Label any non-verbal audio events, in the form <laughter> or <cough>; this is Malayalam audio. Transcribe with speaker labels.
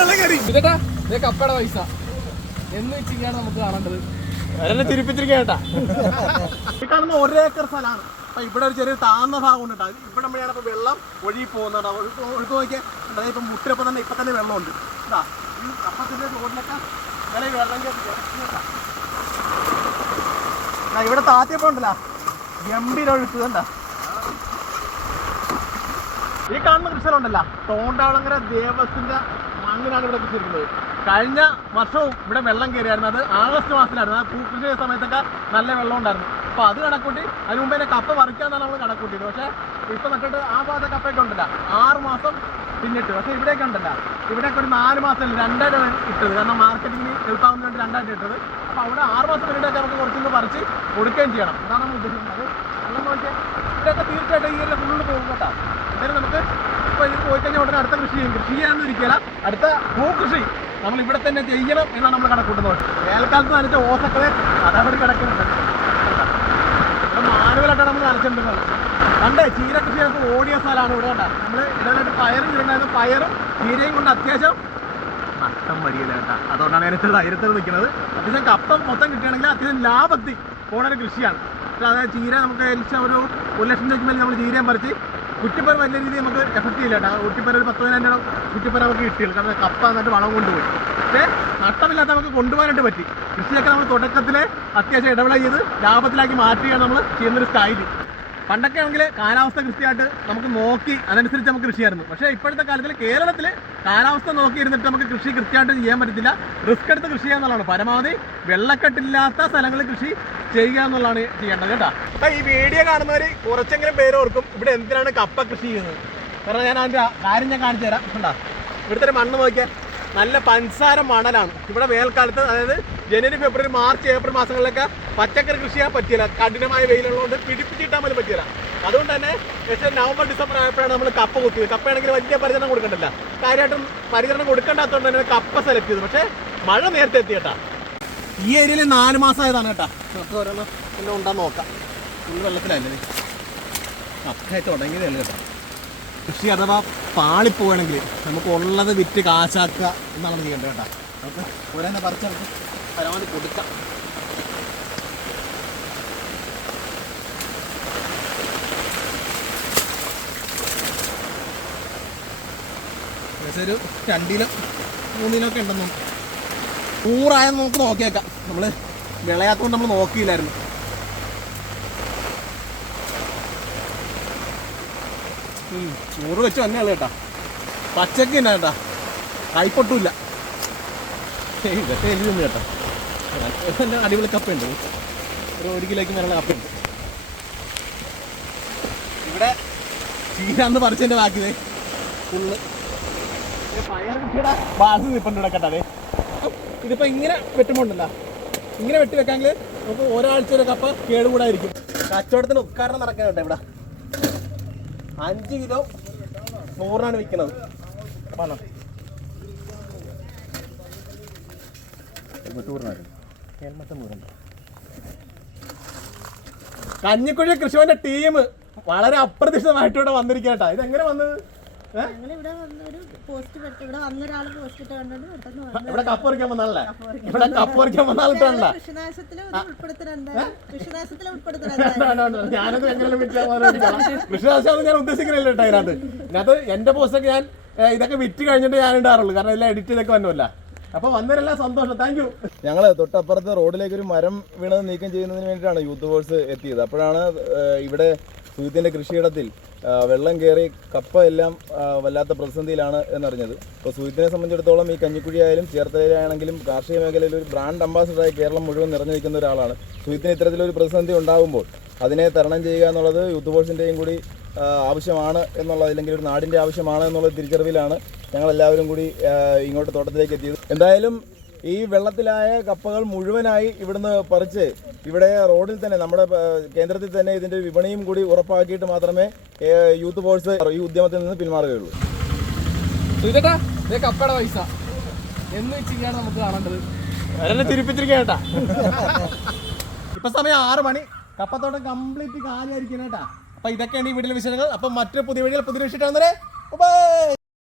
Speaker 1: വെള്ളം കയറി
Speaker 2: ഇതേട്ടാ ഇതേ കപ്പയുടെ പൈസ. എന്ന് വെച്ചിരിക്കുകയാണ് നമുക്ക് കാണേണ്ടത്.
Speaker 1: അതെല്ലാം ചിരിപ്പിച്ചിരിക്കുക ഈ കാണുന്ന ഒരേക്കർ സ്ഥലമാണ്. അപ്പൊ ഇവിടെ ഒരു ചെറിയ താഴ്ന്ന ഭാഗം ഉണ്ട് കേട്ടോ. ഇവിടെ ഇപ്പൊ വെള്ളം ഒഴുകി പോകുന്നുണ്ട് ഒഴുക്ക് നോക്കിയാൽ അതായത് ഇപ്പൊ മുട്ടിലപ്പം തന്നെ ഇപ്പൊ തന്നെ വെള്ളമുണ്ട്. ഇതാ ഈ അപ്പത്തിന്റെ റോഡിലൊക്കെ ഇങ്ങനെ വെള്ളം കയറി ഇവിടെ താത്തിയപ്പോ ഉണ്ടല്ലോ ഗംഭീര ഒഴുക്ക് കണ്ട? ഈ കാണുന്ന കൃഷികളുണ്ടല്ലോ തോണ്ടാളങ്ങര ദേവസ്വന്റെ മണ്ണിനാണ് ഇവിടെ കൃഷിയിരിക്കുന്നത് കഴിഞ്ഞ വർഷവും ഇവിടെ വെള്ളം കയറിയായിരുന്നു. അത് ആഗസ്റ്റ് മാസത്തിലായിരുന്നു. ആ പൂക്കൃഷി സമയത്തൊക്കെ നല്ല വെള്ളം ഉണ്ടായിരുന്നു. അപ്പൊ അത് കണക്കൂട്ടി അതിന് മുമ്പ് തന്നെ കപ്പ പറിക്കാന്നാണ് നമ്മൾ കണക്കൂട്ടിയത് പക്ഷേ ഇപ്പൊ നട്ടിട്ട് ആ ഭാഗത്തെ കപ്പയൊക്കെ ഉണ്ടല്ല. ആറ് മാസം പിന്നിട്ട്. പക്ഷേ ഇവിടെയൊക്കെ ഉണ്ടല്ല. ഇവിടെയൊക്കെ ഒരു നാല് മാസം രണ്ടായിട്ടാണ് ഇട്ടത്. കാരണം മാർക്കറ്റിങ്ങിന് എളുപ്പമാകുന്ന വേണ്ടി രണ്ടായിട്ട് ഇട്ടത്. അപ്പോൾ അവിടെ ആറ് മാസം പിന്നിട്ടൊക്കെ നമുക്ക് കുറച്ചൊന്ന് പറിച്ച് കൊടുക്കുകയും ചെയ്യണം. അതാണ് നമ്മൾ ഉദ്ദേശിക്കുന്നത്. അല്ലെന്ന് നോക്കിയാൽ ഇവിടെയൊക്കെ തീർച്ചയായിട്ടും ഈ എല്ലാം ഫുള്ള് പോകും കേട്ടോ. എന്തായാലും നമുക്ക് ഇത് പോയി കഴിഞ്ഞാൽ ഉടനെ അടുത്ത കൃഷി ചെയ്യും. കൃഷി ചെയ്യാനൊന്നും ഇരിക്കില്ല അടുത്ത ഭൂകൃഷി നമ്മൾ ഇവിടെ തന്നെ ചെയ്യണം എന്നാണ് നമ്മൾ കണക്കൂട്ടുന്നത് വേനൽക്കാലത്ത് നനച്ച ഓസക്കളെ അതവിടെ കിടക്കുന്നുണ്ട്. മാനുവലായിട്ടാണ് നമ്മൾ നനച്ചിട്ടുള്ളത് കണ്ടേ ചീര കൃഷി നമുക്ക് ഓടിയ സ്ഥലമാണ് ഇവിടെ കണ്ട. നമ്മൾ ഇടയിലായിട്ട് പയറും ചെയ്യണ്ടായിരുന്നു പയറും ചീരയും കൊണ്ട് അത്യാവശ്യം നഷ്ടം വരികയില്ല കേട്ടാ. അതുകൊണ്ടാണ് ഞാൻ ധൈര്യത്തിൽ നിൽക്കുന്നത്. അത്യാവശ്യം കപ്പം മൊത്തം കിട്ടുകയാണെങ്കിൽ അത്യാവശ്യം ലാഭത്തിൽ പോണൊരു കൃഷിയാണ്. അതായത് ചീര നമുക്ക് ഏകദേശം ഒരു ഒരു ലക്ഷം രൂപയ്ക്ക് മേലെ നമ്മൾ ചീരയും പറിച്ച് കുറ്റിപ്പര വലിയ രീതിയിൽ നമുക്ക് എഫക്ട് ചെയ്യില്ല കേട്ടോ. കുറ്റിപ്പറ ഒരു പത്ത് പതിനായിരം രൂപ കുറ്റിപ്പര നമുക്ക് കിട്ടിയില്ല. കാരണം കപ്പ എന്നിട്ട് വളം കൊണ്ടുപോയി. പക്ഷേ നഷ്ടമില്ലാത്ത നമുക്ക് കൊണ്ടുപോകാനായിട്ട് പറ്റി. കൃഷിയൊക്കെ നമ്മൾ തുടക്കത്തിലെ അത്യാവശ്യം ഇടവേള ചെയ്ത് ലാഭത്തിലാക്കി മാറ്റുകയാണ് നമ്മൾ ചെയ്യുന്നൊരു സ്റ്റൈൽ പണ്ടൊക്കെ ആണെങ്കിൽ കാലാവസ്ഥ കൃത്യമായിട്ട് നമുക്ക് നോക്കി അതനുസരിച്ച് നമുക്ക് കൃഷിയായിരുന്നു പക്ഷേ ഇപ്പോഴത്തെ കാലത്തിൽ കേരളത്തിൽ കാലാവസ്ഥ നോക്കി ഇരുന്നിട്ട് നമുക്ക് കൃഷി കൃത്യമായിട്ട് ചെയ്യാൻ പറ്റത്തില്ല. റിസ്ക് എടുത്ത് കൃഷി ചെയ്യാന്നുള്ളതാണ്. പരമാവധി വെള്ളക്കെട്ടില്ലാത്ത സ്ഥലങ്ങളിൽ കൃഷി ചെയ്യുക എന്നുള്ളതാണ് ചെയ്യേണ്ടത് കേട്ടോ. ഈ വീഡിയോ കാണുന്നവര് കുറച്ചെങ്കിലും പേര് ഓർക്കും. ഇവിടെ എന്തിനാണ് കപ്പ കൃഷി ചെയ്യുന്നത്? കാരണം ഞാൻ അതിന്റെ കാര്യം ഞാൻ കാണിച്ചു തരാം. കണ്ടാ? ഇവിടുത്തെ മണ്ണ് നോക്കിയാൽ നല്ല പഞ്ചസാര മണലാണ്. ഇവിടെ വേനൽക്കാലത്ത് അതായത് ജനുവരി ഫെബ്രുവരി മാർച്ച് ഏപ്രിൽ മാസങ്ങളിലൊക്കെ പച്ചക്കറി കൃഷി ചെയ്യാൻ പറ്റില്ല. കഠിനമായ വെയിലുള്ളതുകൊണ്ട് പിടിപ്പിച്ചിട്ടാൻ പോലും പറ്റില്ല. അതുകൊണ്ട് തന്നെ പക്ഷേ നവംബർ ഡിസംബർ ആയപ്പോഴാണ് നമ്മൾ കപ്പ കുത്തിയത്. കപ്പയാണെങ്കിൽ വലിയ പരിചരണം കൊടുക്കണ്ടല്ല. കാര്യമായിട്ടും പരിചരണം കൊടുക്കേണ്ടാത്തതുകൊണ്ട് തന്നെ കപ്പ സെലക്ട് ചെയ്തു. പക്ഷേ മഴ നേരത്തെ എത്തി കേട്ടാ. ഈ ഏരിയയിൽ നാല് മാസമായതാണ് കേട്ടോ. നമുക്ക് ഓരോന്ന് പിന്നെ ഉണ്ടാ നോക്കാം. ഫുൾ വെള്ളത്തിലല്ലേ കപ്പയായി തുടങ്ങിയതല്ലേ കേട്ടോ. കൃഷി അഥവാ പാളിപ്പോവാണെങ്കിൽ നമുക്ക് ഉള്ളത് വിറ്റ് കാശാക്കുക എന്നാണ് ചെയ്യേണ്ടത് കേട്ടോ. നമുക്ക് ഓരോന്നെ പറിച്ച് പരമാവധി കൊടുക്കാം. ഒരു രണ്ടിലും മൂന്നിലൊക്കെ ഉണ്ടെന്നു നൂറായെന്ന് നമുക്ക് നോക്കിയേക്കാം. നമ്മൾ വിളയാത്തോണ്ട് നമ്മൾ നോക്കിയില്ലായിരുന്നു. ചോറ് വെച്ച് തന്നെയാണ് കേട്ടാ. പച്ചക്ക് തന്നെ കേട്ടാ. കൈപ്പൊട്ടില്ല ഇതൊക്കെ എഴുതി തന്നെ കേട്ടോ. നല്ല അടിപൊളി കപ്പയുണ്ട്. ഒരു ഒരു കിലോയ്ക്ക് നല്ല കപ്പയുണ്ട്. ഇവിടെ ചീരാന്ന് പറിച്ചതിന്റെ ബാക്കി ഫുള്ള്. പയർ ബാസ് നിൽപ്പുണ്ട് കേട്ടാ കേട്ടോ ഇതിപ്പോ ഇങ്ങനെ വെട്ടുമ്പോണ്ടല്ല. ഇങ്ങനെ വെട്ടി വെക്കാമെങ്കിൽ നമുക്ക് ഒരാഴ്ച ഒരു കപ്പ കേടുകൂടായിരിക്കും കച്ചവടത്തിന് ഉദ്ഘാടനം നടക്കുന്നുണ്ട് ഇവിടെ. അഞ്ച് കിലോ നൂറിനാണ് വിൽക്കുന്നത്. പണം കഞ്ഞിക്കുഴി കൃഷിവന്റെ ടീം വളരെ അപ്രതീക്ഷിതമായിട്ട് ഇവിടെ വന്നിരിക്കട്ടാ ഇത് എങ്ങനെ വന്നത്?
Speaker 3: ഇവിടെ
Speaker 1: കപ്പ് പറിക്കാൻ വന്നാലേ ഇവിടെ കപ്പ് പറിക്കാൻ വന്ന ആളിട്ടാണല്ലേ
Speaker 3: കൃഷിനാശത്തിൽ ഉൾപ്പെടുത്തുന്നത് കൃഷിനാശത്തിൽ ഉൾപ്പെടുത്തുന്നത് <laughs>
Speaker 1: ഞാനത് എങ്ങനെ കൃഷിനാശം ഞാൻ ഉദ്ദേശിക്കുന്നില്ല കേട്ടോ അതിനകത്ത് ഇതിനകത്ത് എന്റെ പോസ്റ്റൊക്കെ ഞാൻ ഇതൊക്കെ വിറ്റ് കഴിഞ്ഞിട്ട് ഞാൻ ഇടാറുള്ളൂ. കാരണം എല്ലാം എഡിറ്റ് ചെയ്തൊക്കെ വന്നല്ല അപ്പൊ വന്നരല്ല സന്തോഷം. താങ്ക് യു
Speaker 4: ഞങ്ങൾ തൊട്ടപ്പുറത്ത് റോഡിലേക്ക് ഒരു മരം വീണത് നീക്കം ചെയ്യുന്നതിന് വേണ്ടിയിട്ടാണ് യൂത്ത് ഫോഴ്സ് എത്തിയത്. അപ്പോഴാണ് ഇവിടെ സുഹൃത്തിന്റെ കൃഷിയിടത്തിൽ വെള്ളം കയറി കപ്പ എല്ലാം വല്ലാത്ത പ്രതിസന്ധിയിലാണ് എന്നറിഞ്ഞത്. അപ്പോൾ സുഹൃത്തിനെ സംബന്ധിച്ചിടത്തോളം ഈ കഞ്ഞിക്കുഴി ആയാലും ചേർത്തലയിലാണെങ്കിലും കാർഷിക മേഖലയിൽ ഒരു ബ്രാൻഡ് അംബാസഡറായി കേരളം മുഴുവൻ നിറഞ്ഞു നിൽക്കുന്ന ഒരാളാണ്. സുഹൃത്തിന് ഇത്തരത്തിലൊരു പ്രതിസന്ധി ഉണ്ടാകുമ്പോൾ അതിനെ തരണം ചെയ്യുക എന്നുള്ളത് യൂത്ത് ഫോഴ്സിന്റെയും കൂടി ആവശ്യമാണ് എന്നുള്ളത് അല്ലെങ്കിൽ ഒരു നാടിന്റെ ആവശ്യമാണ് എന്നുള്ള തിരിച്ചറിവിലാണ് ഞങ്ങളെല്ലാവരും കൂടി ഇങ്ങോട്ട് തോട്ടത്തിലേക്ക് എത്തിയത്. എന്തായാലും ഈ വെള്ളത്തിലായ കപ്പകൾ മുഴുവനായി ഇവിടുന്ന് പറിച്ച് ഇവിടെ റോഡിൽ തന്നെ നമ്മുടെ കേന്ദ്രത്തിൽ തന്നെ ഇതിന്റെ വിപണിയും കൂടി ഉറപ്പാക്കിയിട്ട് മാത്രമേ യൂത്ത് ഫോഴ്സ് ഈ ഉദ്യമത്തിൽ നിന്ന് പിന്മാറുകയുള്ളൂ.
Speaker 2: ഇതേട്ടാ ഇതേ കപ്പയുടെ പൈസ. എന്ന് വെച്ചിരിക്കുകയാണ് നമുക്ക് കാണേണ്ടത്.
Speaker 1: അതെല്ലാം ചിരിപ്പിച്ചിരിക്കുക കേട്ടാ. <laughs> ഇപ്പൊ സമയം ആറ് മണി. കപ്പത്തോട്ടം കംപ്ലീറ്റ് കാലിയായിരിക്കും കേട്ടാ. അപ്പൊ ഇതൊക്കെയാണ് ഈ വീട്ടിലെ വിശേഷങ്ങൾ. അപ്പൊ മറ്റൊരു പുതിയ വീഡിയോയിൽ പുതിയ വിഷയം